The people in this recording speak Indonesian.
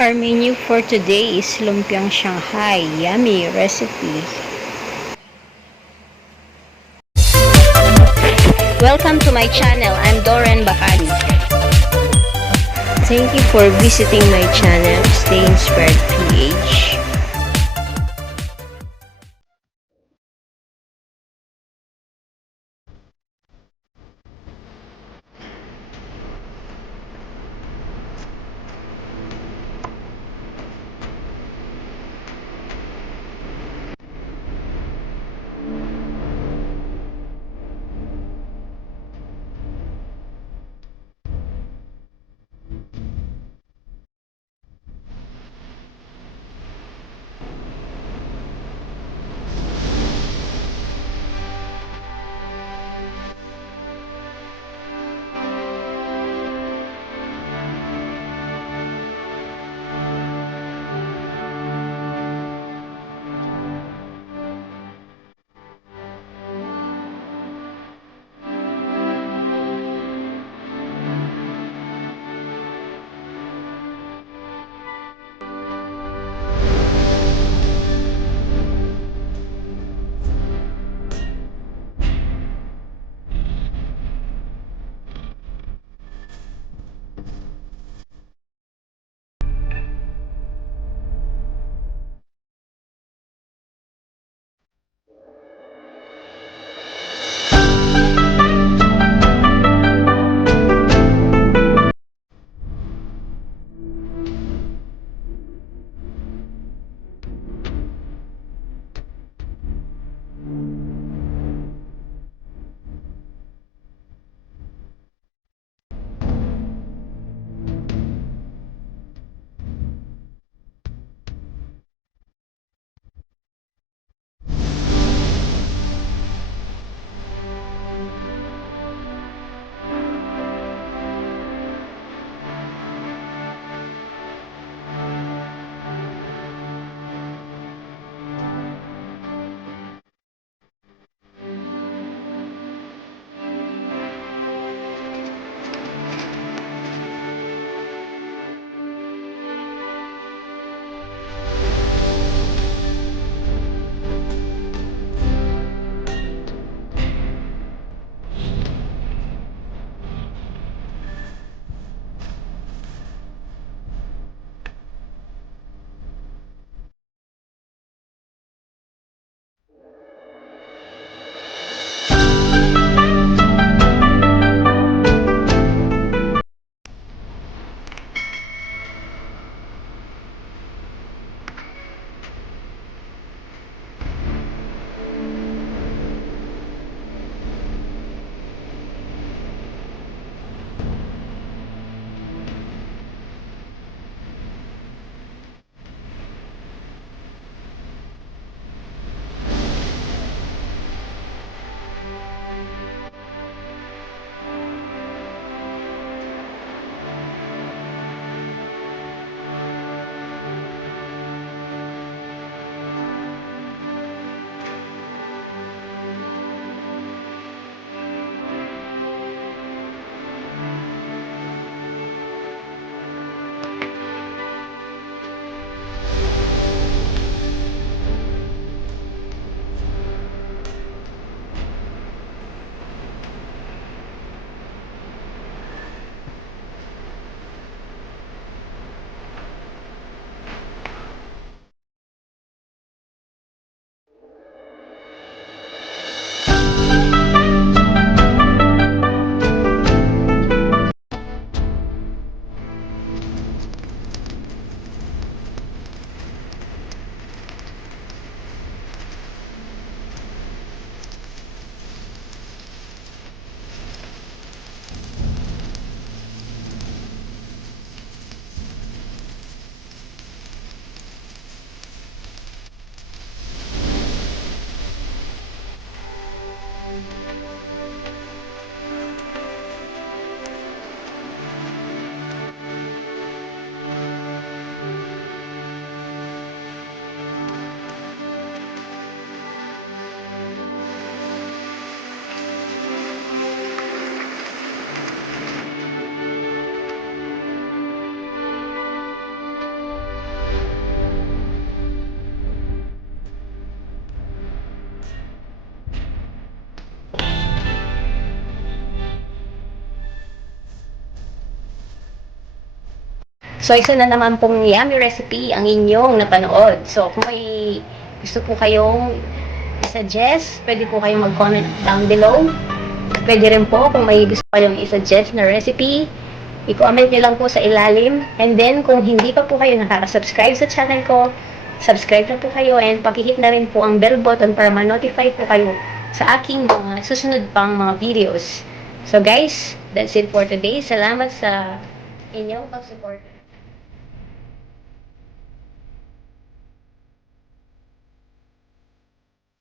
Our menu for today is lumpiang Shanghai. Yummy recipe. Welcome to my channel. I'm Doren Bakani. Thank you for visiting my channel, Stay Inspired PH. So, isa na naman pong yummy recipe ang inyong napanood. So, kung may gusto po kayong i-suggest, pwede po kayong mag-comment down below. Pwede rin po kung may gusto kayong i-suggest na recipe, i-comment nyo lang po sa ilalim. And then, kung hindi pa po kayo nakaka-subscribe sa channel ko, subscribe na po kayo and pakihit na rin po ang bell button para ma-notify po kayo sa aking mga susunod pang mga videos. So guys, that's it for today. Salamat sa inyong pag-support.